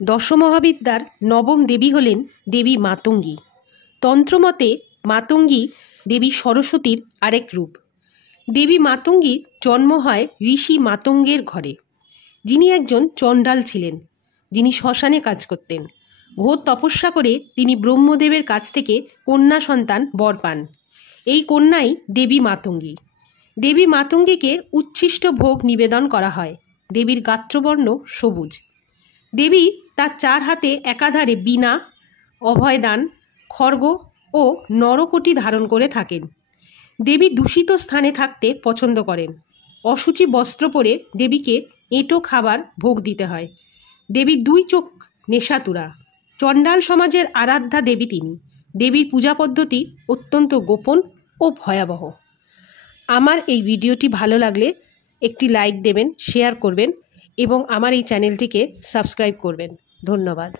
দশমহাবিদ্যার নবম দেবী হলেন দেবী মাতঙ্গী। তন্ত্রমতে মাতঙ্গী দেবী সরস্বতীর আরেক রূপ। দেবী মাতঙ্গীর জন্ম হয় ঋষি মাতঙ্গের ঘরে, যিনি একজন চণ্ডাল ছিলেন, যিনি শ্মশানে কাজ করতেন। ঘোর তপস্যা করে তিনি ব্রহ্মদেবের কাছ থেকে কন্যা সন্তান বর পান। এই কন্যাই দেবী মাতঙ্গী। দেবী মাতঙ্গীকে উচ্ছিষ্ট ভোগ নিবেদন করা হয়। দেবীর গাত্রবর্ণ সবুজ। দেবী তার চার হাতে একাধারে বীণা, অভয়দান, খড়গ ও নরকটি ধারণ করে থাকেন। দেবী দূষিত স্থানে থাকতে পছন্দ করেন। অশুচি বস্ত্র পরে দেবীকে এঁটো খাবার ভোগ দিতে হয়। দেবীর দুই চোখ নেশাতুরা। চণ্ডাল সমাজের আরাধ্যা দেবী তিনি। দেবীর পূজা পদ্ধতি অত্যন্ত গোপন ও ভয়াবহ। আমার এই ভিডিওটি ভালো লাগলে একটি লাইক দেবেন, শেয়ার করবেন এবং আমার এই চ্যানেলটিকে সাবস্ক্রাইব করবেন। ধন্যবাদ।